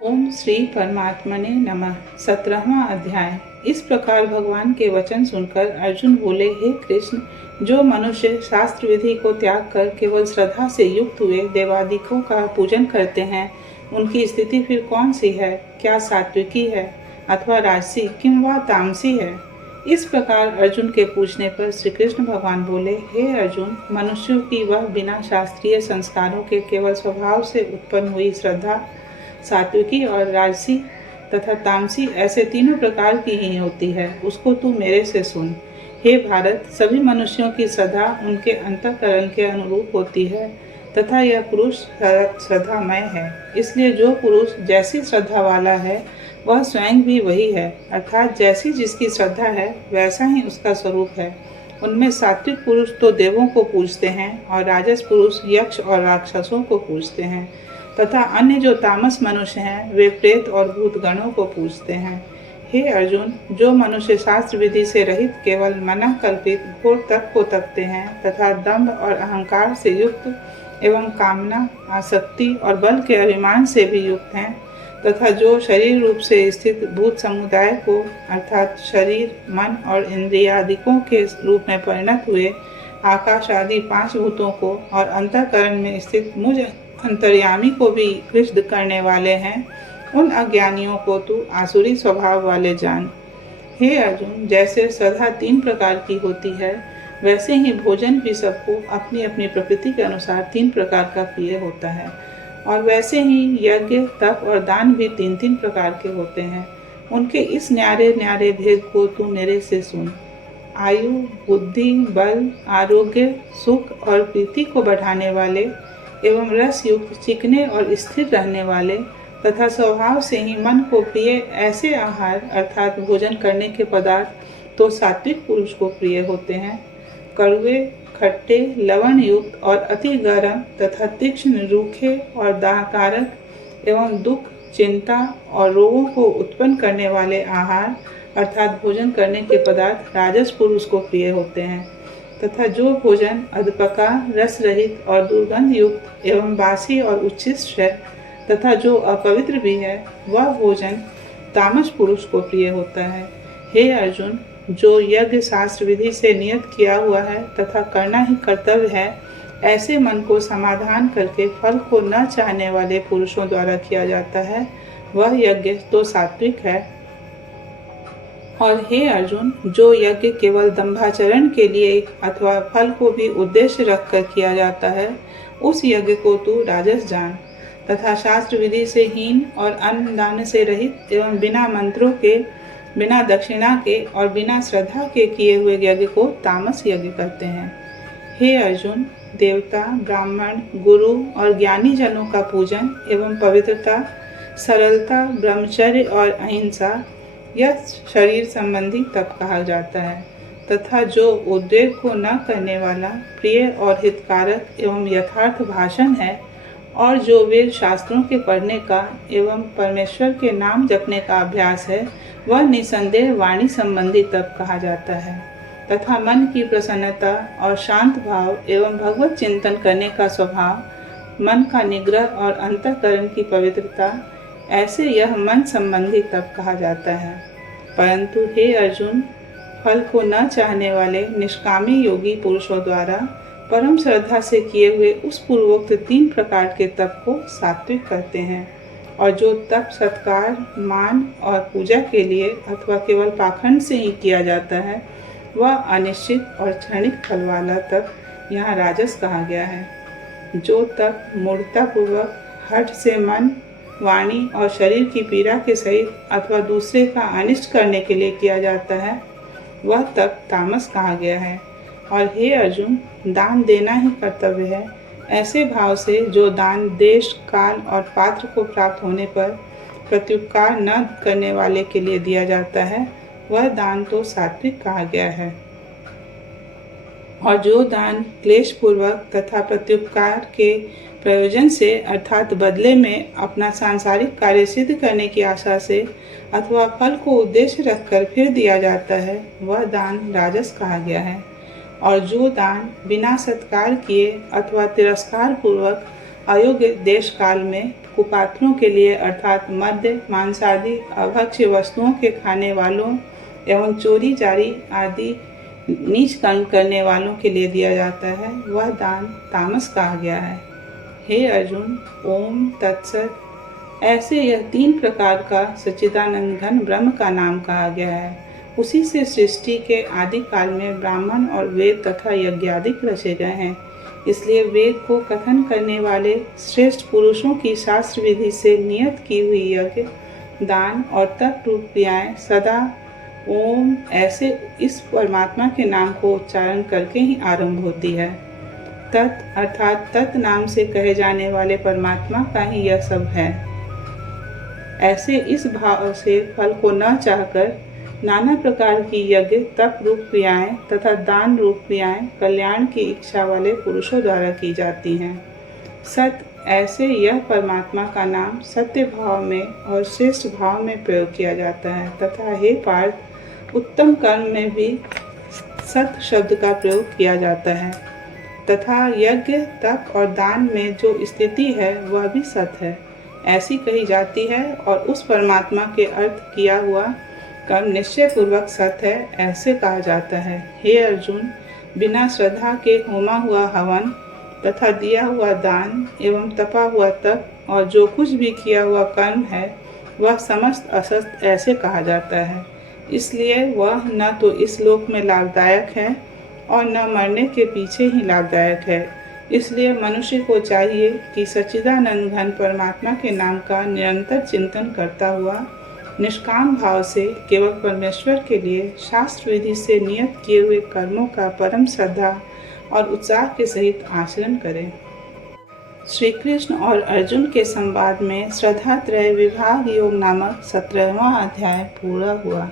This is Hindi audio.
ओम श्री परमात्मने नमः। 17वां अध्याय। इस प्रकार भगवान के वचन सुनकर अर्जुन बोले, हे कृष्ण, जो मनुष्य शास्त्र विधि को त्याग कर केवल श्रद्धा से युक्त हुए देवादिकों का पूजन करते हैं, उनकी स्थिति फिर कौन सी है? क्या सात्विकी है अथवा राजसी किंवा तामसी है? इस प्रकार अर्जुन के पूछने पर श्री कृष्ण भगवान बोले, हे अर्जुन, मनुष्यों की वह बिना शास्त्रीय संस्कारों के केवल स्वभाव से उत्पन्न हुई श्रद्धा सात्विकी और राजसी तथा तामसी ऐसे तीनों प्रकार की ही होती है, उसको तू मेरे से सुन। हे भारत, सभी मनुष्यों की श्रद्धा उनके अंतःकरण के अनुरूप होती है तथा यह पुरुष श्रद्धामय है। इसलिए जो पुरुष जैसी श्रद्धा वाला है वह स्वयं भी वही है, अर्थात जैसी जिसकी श्रद्धा है वैसा ही उसका स्वरूप है। उनमें सात्विक पुरुष तो देवों को पूजते हैं और राजस पुरुष यक्ष और राक्षसों को पूजते हैं तथा अन्य जो तामस मनुष्य हैं वे प्रेत और भूत गणों को पूजते हैं। हे अर्जुन, जो मनुष्य शास्त्र विधि से रहित केवल मना कल्पित घोर तप को तपते हैं तथा दंभ और अहंकार से युक्त एवं कामना, आसक्ति और बल के अभिमान से भी युक्त हैं तथा जो शरीर रूप से स्थित भूत समुदाय को अर्थात शरीर, मन और इंद्रियादिकों के रूप में परिणत हुए आकाश आदि 5 भूतों को और अंतःकरण में स्थित मुझ अंतर्यामी को भी कृष्ण करने वाले हैं, उन अज्ञानियों को तू आसुरी स्वभाव वाले जान। हे अर्जुन, जैसे श्रद्धा 3 प्रकार की होती है, वैसे ही भोजन भी सबको अपनी अपनी प्रकृति के अनुसार 3 प्रकार का प्रिय होता है और वैसे ही यज्ञ, तप और दान भी 3-3 प्रकार के होते हैं। उनके इस न्यारे न्यारे भेद को तू मेरे से सुन। आयु, बुद्धि, बल, आरोग्य, सुख और प्रीति को बढ़ाने वाले एवं रस युक्त, चिकने और स्थिर रहने वाले तथा स्वभाव से ही मन को प्रिय ऐसे आहार अर्थात भोजन करने के पदार्थ तो सात्विक पुरुष को प्रिय होते हैं। कड़वे, खट्टे, लवण युक्त और अति गर्म तथा तीक्ष्ण, रूखे और दाहकारक एवं दुख, चिंता और रोगों को उत्पन्न करने वाले आहार अर्थात भोजन करने के पदार्थ राजस पुरुष को प्रिय होते हैं तथा जो भोजन अधपका, रस रहित और दुर्गंध युक्त एवं बासी और उच्छिष्ट है तथा जो अपवित्र भी है, वह भोजन तामस पुरुष को प्रिय होता है। हे अर्जुन, जो यज्ञ शास्त्र विधि से नियत किया हुआ है तथा करना ही कर्तव्य है, ऐसे मन को समाधान करके फल को न चाहने वाले पुरुषों द्वारा किया जाता है, वह यज्ञ तो सात्विक है। और हे अर्जुन, जो यज्ञ केवल दंभाचरण के लिए अथवा फल को भी उद्देश्य रखकर किया जाता है, उस यज्ञ को तू राजस जान तथा शास्त्र विधि से हीन और अन्न दान से रहित एवं बिना मंत्रों के, बिना दक्षिणा के और बिना श्रद्धा के किए हुए यज्ञ को तामस यज्ञ कहते हैं। हे अर्जुन, देवता, ब्राह्मण, गुरु और ज्ञानी जनों का पूजन एवं पवित्रता, सरलता, ब्रह्मचर्य और अहिंसा यह शरीर संबंधी तप कहा जाता है तथा जो उद्वेग को न करने वाला, प्रिय और हितकारक एवं यथार्थ भाषण है और जो वेद शास्त्रों के पढ़ने का एवं परमेश्वर के नाम जपने का अभ्यास है, वह निसंदेह वाणी संबंधी तप कहा जाता है तथा मन की प्रसन्नता और शांत भाव एवं भगवत चिंतन करने का स्वभाव, मन का निग्रह और अंतःकरण की पवित्रता, ऐसे यह मन संबंधी तप कहा जाता है। परंतु हे अर्जुन, फल को न चाहने वाले निष्कामी योगी पुरुषों द्वारा परम श्रद्धा से किए हुए उस पूर्वोक्त 3 प्रकार के तप को सात्विक कहते हैं और जो तप सत्कार, मान और पूजा के लिए अथवा केवल पाखंड से ही किया जाता है, वह अनिश्चित और क्षणिक फल वाला तप यहाँ राजस कहा गया है। जो तप मूर्खतापूर्वक हठ से मन, वाणी और शरीर की पीड़ा के सहित अथवा दूसरे का अनिष्ट करने के लिए किया जाता है, वह तप तामस कहा गया है। और हे अर्जुन, दान देना ही कर्तव्य है, ऐसे भाव से जो दान देश, काल और पात्र को प्राप्त होने पर प्रत्युपकार न करने वाले के लिए दिया जाता है, वह दान तो सात्विक कहा गया है। और जो दान क्लेश पूर्वक तथा प्रत्युपकार के प्रयोजन से अर्थात बदले में अपना सांसारिक कार्य सिद्ध करने की आशा से अथवा फल को उद्देश्य रखकर फिर दिया जाता है, वह दान राजस कहा गया है। और जो दान बिना सत्कार किए अथवा तिरस्कार पूर्वक अयोग्य देश काल में कुपात्रों के लिए अर्थात मद्य मांसादि अभक्ष्य वस्तुओं के खाने वालों एवं चोरी जारी आदि नीच कर्म करने वालों के लिए दिया जाता है, वह दान तामस कहा गया है। हे अर्जुन, ओम तत्सत। ऐसे यह 3 प्रकार का सच्चिदानंद घन ब्रह्म का नाम कहा गया है। उसी से सृष्टि के आदि काल में ब्राह्मण और वेद तथा यज्ञादिक रचे गए हैं। इसलिए वेद को कथन करने वाले श्रेष्ठ पुरुषों की शास्त्र विधि से नियत की हुई यज्ञ, दान और तप रूप क्रियाएं सदा ओम ऐसे इस परमात्मा के नाम को उच्चारण करके ही आरंभ होती है। तत् अर्थात तत् नाम से कहे जाने वाले परमात्मा का ही यह सब है। ऐसे इस भाव से फल को न चाहकर नाना प्रकार की यज्ञ, तप रूप क्रियाएं तथा दान रूप क्रियाएं कल्याण की इच्छा वाले पुरुषों द्वारा की जाती हैं। सत ऐसे यह परमात्मा का नाम सत्य भाव में और श्रेष्ठ भाव में प्रयोग किया जाता है तथा हे पार्थ, उत्तम कर्म में भी सत शब्द का प्रयोग किया जाता है तथा यज्ञ, तप और दान में जो स्थिति है वह भी सत है, ऐसी कही जाती है। और उस परमात्मा के अर्थ किया हुआ कर्म निश्चय पूर्वक सत है, ऐसे कहा जाता है। हे अर्जुन, बिना श्रद्धा के होमा हुआ हवन तथा दिया हुआ दान एवं तपा हुआ तप और जो कुछ भी किया हुआ कर्म है वह समस्त असत ऐसे कहा जाता है। इसलिए वह न तो इस लोक में लाभदायक है और न मरने के पीछे ही लाभदायक है। इसलिए मनुष्य को चाहिए कि सच्चिदानंद घन परमात्मा के नाम का निरंतर चिंतन करता हुआ निष्काम भाव से केवल परमेश्वर के लिए शास्त्र विधि से नियत किए हुए कर्मों का परम श्रद्धा और उत्साह के सहित आचरण करें। श्री कृष्ण और अर्जुन के संवाद में श्रद्धात्रय विभाग योग नामक 17वां अध्याय पूरा हुआ।